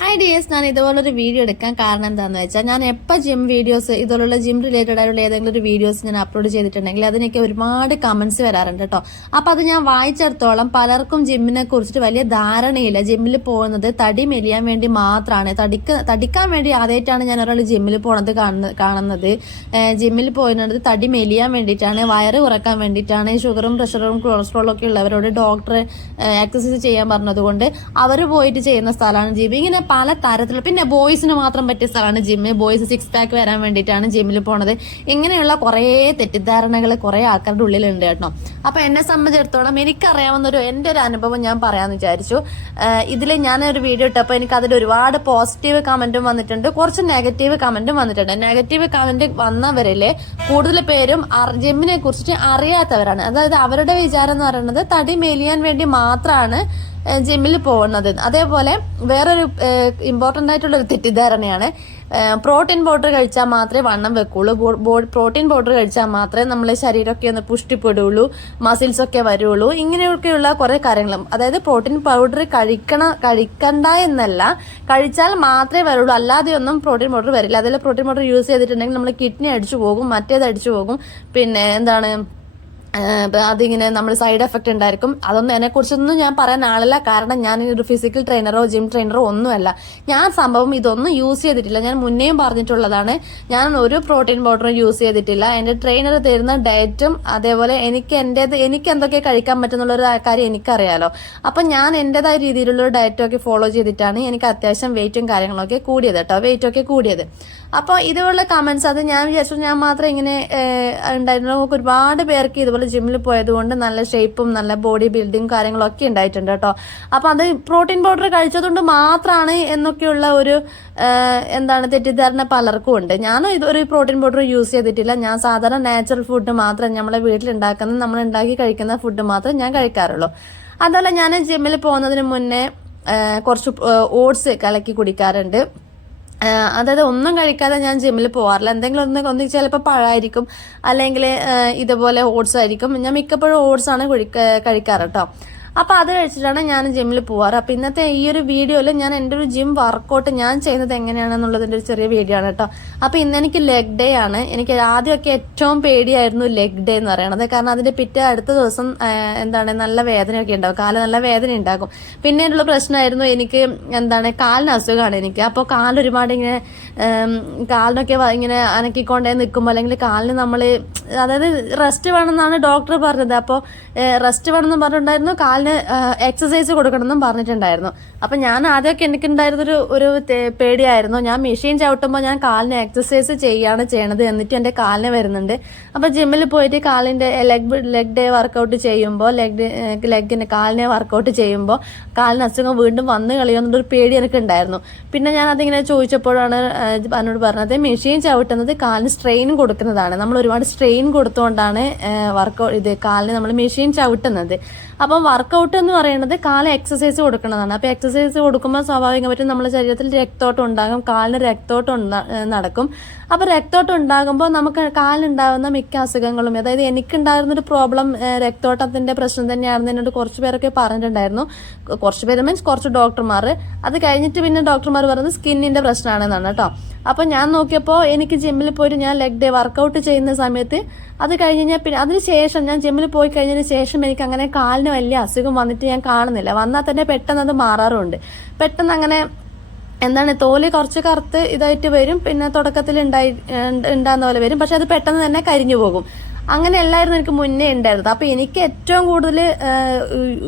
Hi dears ഞാൻ ഇതുപോലൊരു video എടുക്കാൻ കാരണം എന്താണെന്ന് വെച്ചാൽ ഞാൻ എപ്പോൾ ജിം വീഡിയോസ് ഇതുപോലുള്ള ജിം റിലേറ്റഡ് ആയിട്ടുള്ള ഏതെങ്കിലും ഒരു വീഡിയോസ് ഞാൻ അപ്ലോഡ് ചെയ്തിട്ടുണ്ടെങ്കിൽ അതിനൊക്കെ ഒരുപാട് കമൻസ് വരാറുണ്ട് കേട്ടോ അപ്പോൾ അത് ഞാൻ വായിച്ചിടത്തോളം പലർക്കും ജിമ്മിനെ കുറിച്ചിട്ട് വലിയ ധാരണയില്ല. ജിമ്മിൽ പോകുന്നത് തടി മെലിയാൻ വേണ്ടി മാത്രമാണ് തടിക്ക് തടിക്കാൻ വേണ്ടി ആദ്യമായിട്ടാണ് ഞാൻ ഒരാൾ ജിമ്മിൽ പോണത് കാണുന്ന- കാണുന്നത്. ജിമ്മിൽ പോയിരുന്നത് തടി മെലിയാൻ വേണ്ടിയിട്ടാണ് വയറ് കുറയ്ക്കാൻ വേണ്ടിയിട്ടാണ് ഷുഗറും പ്രഷറും കൊളസ്ട്രോളും ഒക്കെ ഉള്ളവരോട് ഡോക്ടർ എക്സസൈസ് ചെയ്യാൻ പറഞ്ഞതുകൊണ്ട് അവർ പോയിട്ട് ചെയ്യുന്ന സ്ഥലമാണ് ജിം ഇങ്ങനെ പല തരത്തിലുള്ള പിന്നെ ബോയ്സിന് മാത്രം പറ്റിയ സ്ഥലമാണ് ജിമ്മ് ബോയ്സ് സിക്സ് പാക്ക് വരാൻ വേണ്ടിയിട്ടാണ് ജിമ്മിൽ പോണത്. ഇങ്ങനെയുള്ള കുറേ തെറ്റിദ്ധാരണകൾ കുറേ ആൾക്കാരുടെ ഉള്ളിലുണ്ട് കേട്ടോ. അപ്പൊ എന്നെ സംബന്ധിച്ചിടത്തോളം എനിക്കറിയാവുന്ന ഒരു എന്റെ ഒരു അനുഭവം ഞാൻ പറയാമെന്ന് വിചാരിച്ചു. ഇതിൽ ഞാൻ ഒരു വീഡിയോ ഇട്ടപ്പോൾ എനിക്ക് അതിൽ ഒരുപാട് പോസിറ്റീവ് കമന്റും വന്നിട്ടുണ്ട്. കുറച്ച് നെഗറ്റീവ് കമന്റും വന്നിട്ടുണ്ട്. നെഗറ്റീവ് കമന്റ് വന്നവരിൽ കൂടുതൽ പേരും ജിമ്മിനെ കുറിച്ചിട്ട് അറിയാത്തവരാണ്. അതായത് അവരുടെ വിചാരം എന്ന് പറയുന്നത് തടി മേലിയാൻ വേണ്ടി മാത്രമാണ് ജിമ്മിൽ പോകുന്നത് അതേപോലെ വേറൊരു ഇമ്പോർട്ടന്റ് ആയിട്ടുള്ളൊരു തെറ്റിദ്ധാരണയാണ്. പ്രോട്ടീൻ പൗഡർ കഴിച്ചാൽ മാത്രമേ വണ്ണം വെക്കുള്ളൂ. പ്രോട്ടീൻ പൗഡർ കഴിച്ചാൽ മാത്രമേ നമ്മളെ ശരീരമൊക്കെ ഒന്ന് പുഷ്ടിപ്പെടുള്ളൂ മസിൽസൊക്കെ വരുള്ളൂ. ഇങ്ങനെയൊക്കെയുള്ള കുറേ കാര്യങ്ങളും. അതായത് പ്രോട്ടീൻ പൗഡർ കഴിക്കണ കഴിക്കണ്ട എന്നല്ല കഴിച്ചാൽ മാത്രമേ വരുള്ളൂ. അല്ലാതെ ഒന്നും പ്രോട്ടീൻ പൗഡർ വരില്ല. അതിൽ പ്രോട്ടീൻ പൗഡർ യൂസ് ചെയ്തിട്ടുണ്ടെങ്കിൽ നമ്മൾ കിഡ്നി അടിച്ചു പോകും മറ്റേത് അടിച്ചു പോകും. പിന്നെ എന്താണ്? അതിങ്ങനെ നമ്മൾ സൈഡ് എഫക്റ്റ് ഉണ്ടായിരിക്കും. അതൊന്നും എന്നെ കുറിച്ചൊന്നും ഞാൻ പറയാൻ ആളില്ല. കാരണം ഞാൻ ഒരു ഫിസിക്കൽ ട്രെയിനറോ ജിം ട്രെയിനറോ ഒന്നുമല്ല. ഞാൻ സംഭവം ഇതൊന്നും യൂസ് ചെയ്തിട്ടില്ല. ഞാൻ മുന്നേയും പറഞ്ഞിട്ടുള്ളതാണ്. ഞാൻ ഒരു പ്രോട്ടീൻ പൗഡറും യൂസ് ചെയ്തിട്ടില്ല. എന്റെ ട്രെയിനർ തരുന്ന ഡയറ്റും അതേപോലെ എനിക്ക് എന്റേത് എനിക്ക് എന്തൊക്കെ കഴിക്കാൻ പറ്റുന്നുള്ളൊരു കാര്യം എനിക്കറിയാലോ. അപ്പൊ ഞാൻ എന്റേതായ രീതിയിലുള്ള ഡയറ്റൊക്കെ ഡയറ്റും ഫോളോ ചെയ്തിട്ടാണ് എനിക്ക് അത്യാവശ്യം വെയിറ്റും കാര്യങ്ങളൊക്കെ കൂടിയത് കേട്ടോ. വെയിറ്റൊക്കെ കൂടിയത്. അപ്പോൾ ഇതുപോലുള്ള കമന്റ്സ് അത് ഞാൻ വിചാരിച്ചു ഞാൻ മാത്രം ഇങ്ങനെ ഉണ്ടായിരുന്നു. നമുക്ക് ഒരുപാട് പേർക്ക് ഇതുപോലെ ജിമ്മിൽ പോയത് കൊണ്ട് നല്ല ഷേപ്പും നല്ല ബോഡി ബിൽഡിങ് കാര്യങ്ങളൊക്കെ ഉണ്ടായിട്ടുണ്ട് കേട്ടോ. അപ്പോൾ അത് പ്രോട്ടീൻ പൗഡർ കഴിച്ചതുകൊണ്ട് മാത്രമാണ് എന്നൊക്കെയുള്ള ഒരു എന്താണ് തെറ്റിദ്ധാരണ പലർക്കും ഉണ്ട്. ഞാനും ഇതൊരു പ്രോട്ടീൻ പൗഡർ യൂസ് ചെയ്തിട്ടില്ല. ഞാൻ സാധാരണ നാച്ചുറൽ ഫുഡ് മാത്രം നമ്മളെ വീട്ടിലുണ്ടാക്കുന്ന നമ്മൾ ഉണ്ടാക്കി കഴിക്കുന്ന ഫുഡ് മാത്രം ഞാൻ കഴിക്കാറുള്ളൂ. അതല്ല ഞാൻ ജിമ്മിൽ പോകുന്നതിന് മുന്നേ കുറച്ച് ഓട്സ് കലക്കി കുടിക്കാറുണ്ട്. അതായത് ഒന്നും കഴിക്കാതെ ഞാൻ ജിമ്മിൽ പോകാറില്ല എന്തെങ്കിലും ഒന്ന് ഒന്ന് ചിലപ്പോൾ പഴമായിരിക്കും. അല്ലെങ്കിൽ ഇതുപോലെ ഓട്സ് ആയിരിക്കും. ഞാൻ മിക്കപ്പോഴും ഓട്സ് ആണ് കുഴിക്ക- കഴിക്കാറ് കേട്ടോ അപ്പോൾ അത് കഴിച്ചിട്ടാണ് ഞാൻ ജിമ്മിൽ പോവാറ്. അപ്പോൾ ഇന്നത്തെ ഈ ഒരു വീഡിയോയിൽ ഞാൻ എന്റെ ഒരു ജിം വർക്കൗട്ട് ഞാൻ ചെയ്യുന്നത് എങ്ങനെയാണെന്നുള്ളതിന്റെ ഒരു ചെറിയ വീഡിയോ ആണ് കേട്ടോ അപ്പോൾ ഇന്ന് എനിക്ക് ലെഗ് ഡേ ആണ്. എനിക്ക് ആദ്യമൊക്കെ ഏറ്റവും പേടിയായിരുന്നു ലെഗ് ഡേ എന്ന് പറയണത്. കാരണം അതിന്റെ പിറ്റേ അടുത്ത ദിവസം എന്താണ് നല്ല വേദനയൊക്കെ ഉണ്ടാവും. കാൽ നല്ല വേദന ഉണ്ടാകും. പിന്നീടുള്ള പ്രശ്നമായിരുന്നു എനിക്ക് എന്താണ് കാലിന് അസുഖമാണ് എനിക്ക്. അപ്പോൾ കാലൊരുപാട് ഇങ്ങനെ കാലിനൊക്കെ ഇങ്ങനെ അനക്കിക്കൊണ്ടേ നിൽക്കുമ്പോൾ അല്ലെങ്കിൽ കാലിന് നമ്മൾ അതായത് റെസ്റ്റ് വേണമെന്നാണ് ഡോക്ടർ പറഞ്ഞത്. അപ്പോൾ റെസ്റ്റ് വേണമെന്ന് പറഞ്ഞിട്ടുണ്ടായിരുന്നു. കാലിന് എക്സസൈസ് കൊടുക്കണമെന്നും പറഞ്ഞിട്ടുണ്ടായിരുന്നു. അപ്പം ഞാൻ ആദ്യമൊക്കെ എനിക്കുണ്ടായിരുന്നൊരു ഒരു പേടിയായിരുന്നു. ഞാൻ മെഷീൻ ചവിട്ടുമ്പോൾ ഞാൻ കാലിന് എക്സസൈസ് ചെയ്യാണ് ചെയ്യണത് എന്നിട്ട് എന്റെ കാലിന് വരുന്നുണ്ട്. അപ്പോൾ ജിമ്മിൽ പോയിട്ട് കാലിന്റെ ലെഗ് ലെഗ് ഡേ വർക്കൗട്ട് ചെയ്യുമ്പോൾ ലെഗ് ലെഗിന് കാലിനെ വർക്കൗട്ട് ചെയ്യുമ്പോൾ കാലിന് അസുഖം വീണ്ടും വന്നു കളിയുന്നുള്ളൊരു പേടി എനിക്ക് ഉണ്ടായിരുന്നു പിന്നെ ഞാൻ അതിങ്ങനെ ചോദിച്ചപ്പോഴാണ് എന്നോട് പറഞ്ഞത് മെഷീൻ ചവിട്ടുന്നത് കാലിന് സ്ട്രെയിൻ കൊടുക്കുന്നതാണ്. നമ്മൾ ഒരുപാട് സ്ട്രെയിൻ കൊടുത്തുകൊണ്ടാണ് വർക്കൗട്ട് ഇത് കാലിന് നമ്മൾ മെഷീൻ ചവിട്ടുന്നത്. അപ്പം വർക്കൗട്ട് എന്ന് പറയുന്നത് കാല എക്സസൈസ് കൊടുക്കുന്നതാണ്. അപ്പോൾ എക്സസൈസ് കൊടുക്കുമ്പോൾ സ്വാഭാവികമായിട്ടും നമ്മുടെ ശരീരത്തിൽ രക്തോട്ടം ഉണ്ടാകും. കാലിന് രക്തോട്ടം നടക്കും. അപ്പോൾ രക്തോട്ടം ഉണ്ടാകുമ്പോൾ നമുക്ക് കാലിനുണ്ടാകുന്ന മിക്ക അസുഖങ്ങളും അതായത് എനിക്കുണ്ടായിരുന്ന ഒരു പ്രോബ്ലം രക്തോട്ടത്തിന്റെ പ്രശ്നം തന്നെയാണെന്ന് എന്നോട് കുറച്ച് പേരൊക്കെ പറഞ്ഞിട്ടുണ്ടായിരുന്നു. കുറച്ച് പേര് മീൻസ് കുറച്ച് ഡോക്ടർമാർ അത് കഴിഞ്ഞിട്ട് പിന്നെ ഡോക്ടർമാർ പറയുന്നത് സ്കിന്നിന്റെ പ്രശ്നമാണെന്നാണ് കേട്ടോ. അപ്പോൾ ഞാൻ നോക്കിയപ്പോൾ എനിക്ക് ജിമ്മിൽ പോയിട്ട് ഞാൻ ലെഗ് ഡേ വർക്കൗട്ട് ചെയ്യുന്ന സമയത്ത് അത് കഴിഞ്ഞ് കഴിഞ്ഞാൽ പിന്നെ അതിന് ശേഷം ഞാൻ ജിമ്മിൽ പോയി കഴിഞ്ഞതിന് ശേഷം എനിക്ക് അങ്ങനെ കാലിന് വലിയ അസുഖം വന്നിട്ട് ഞാൻ കാണുന്നില്ല. വന്നാൽ തന്നെ പെട്ടെന്ന് അത് മാറാറുണ്ട്. പെട്ടെന്ന് അങ്ങനെ എന്താണ് തോൽ കുറച്ച് കറുത്ത് ഇതായിട്ട് വരും പിന്നെ തുടക്കത്തിൽ ഉണ്ടായി ഉണ്ടാകുന്ന പോലെ വരും. പക്ഷെ അത് പെട്ടെന്ന് തന്നെ കരിഞ്ഞു പോകും. അങ്ങനെ എല്ലായിരുന്നു എനിക്ക് മുന്നേ ഉണ്ടായിരുന്നത് അപ്പൊ എനിക്ക് ഏറ്റവും കൂടുതൽ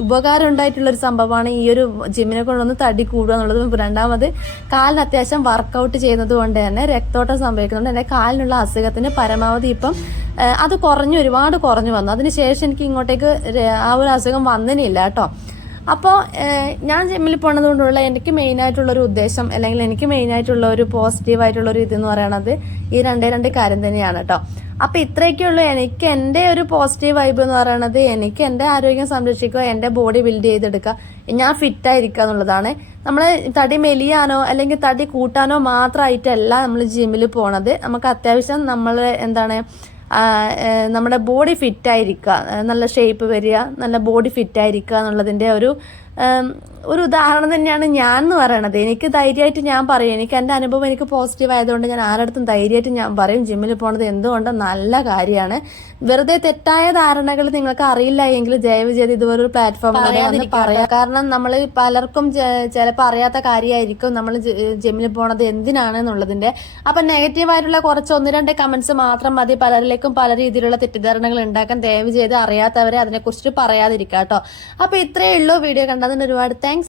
ഉപകാരം ഉണ്ടായിട്ടുള്ള ഒരു സംഭവമാണ് ഈ ഒരു ജിമ്മിനെ കൊണ്ടൊന്ന് തടി കൂടുക എന്നുള്ളതും രണ്ടാമത് കാലിന് അത്യാവശ്യം വർക്കൗട്ട് ചെയ്യുന്നത് കൊണ്ട് തന്നെ രക്തോട്ടം സംഭവിക്കുന്നുണ്ട് എന്റെ കാലിനുള്ള അസുഖത്തിന് പരമാവധി ഇപ്പം അത് കുറഞ്ഞു ഒരുപാട് കുറഞ്ഞു വന്നു. അതിനുശേഷം എനിക്ക് ഇങ്ങോട്ടേക്ക് ആ ഒരു അസുഖം വന്നിനില്ല കേട്ടോ. അപ്പോൾ ഞാൻ ജിമ്മിൽ പോണത് കൊണ്ടുള്ള എനിക്ക് മെയിൻ ആയിട്ടുള്ള ഒരു ഉദ്ദേശം അല്ലെങ്കിൽ എനിക്ക് മെയിൻ ആയിട്ടുള്ള ഒരു പോസിറ്റീവ് ആയിട്ടുള്ള ഒരു ഇതെന്ന് പറയണത് ഈ രണ്ടേ രണ്ട് കാര്യം തന്നെയാണ് കേട്ടോ അപ്പൊ ഇത്രയൊക്കെയുള്ളൂ എനിക്ക് എന്റെ ഒരു പോസിറ്റീവ് വൈബ് എന്ന് പറയുന്നത് എനിക്ക് എന്റെ ആരോഗ്യം സംരക്ഷിക്കുക എന്റെ ബോഡി ബിൽഡ് ചെയ്തെടുക്കുക ഞാൻ ഫിറ്റ് ആയിരിക്കുക എന്നുള്ളതാണ്. നമ്മൾ തടി മെലിയാനോ അല്ലെങ്കിൽ തടി കൂട്ടാനോ മാത്രമായിട്ടല്ല നമ്മൾ ജിമ്മിൽ പോണത്. നമുക്ക് അത്യാവശ്യം നമ്മൾ എന്താണ് നമ്മുടെ ബോഡി ഫിറ്റായിരിക്കുക നല്ല ഷേപ്പ് വരിക നല്ല ബോഡി ഫിറ്റായിരിക്കുക എന്നുള്ളതിന്റെ ഒരു ഒരു ഉദാഹരണം തന്നെയാണ് ഞാൻ എന്ന് പറയണത്. എനിക്ക് ധൈര്യമായിട്ട് ഞാൻ പറയും. എനിക്ക് എന്റെ അനുഭവം എനിക്ക് പോസിറ്റീവ് ആയതുകൊണ്ട് ഞാൻ ആരടുത്തും ധൈര്യമായിട്ട് ഞാൻ പറയും. ജിമ്മിൽ പോണത് എന്തുകൊണ്ടും? നല്ല കാര്യമാണ്. വെറുതെ തെറ്റായ ധാരണകൾ നിങ്ങൾക്ക് അറിയില്ല എങ്കിൽ ദയവ് ചെയ്ത് ഇതുപോലൊരു പ്ലാറ്റ്ഫോം പറയാം. കാരണം നമ്മൾ പലർക്കും ചിലപ്പോൾ അറിയാത്ത കാര്യമായിരിക്കും. നമ്മൾ ജിമ്മിൽ പോണത് എന്തിനാണ് എന്നുള്ളതിന്റെ അപ്പൊ നെഗറ്റീവ് ആയിട്ടുള്ള കുറച്ച് ഒന്ന് രണ്ട് കമന്റ്സ് മാത്രം മതി. പലരിലേക്കും പല രീതിയിലുള്ള തെറ്റിദ്ധാരണകൾ ഉണ്ടാക്കാൻ ദയവ് ചെയ്ത് അറിയാത്തവരെ അതിനെക്കുറിച്ച് പറയാതിരിക്കാം കേട്ടോ. അപ്പൊ ഇത്രയേ ഉള്ളൂ വീഡിയോ കണ്ടതിന് ഒരുപാട് താങ്ക്സ്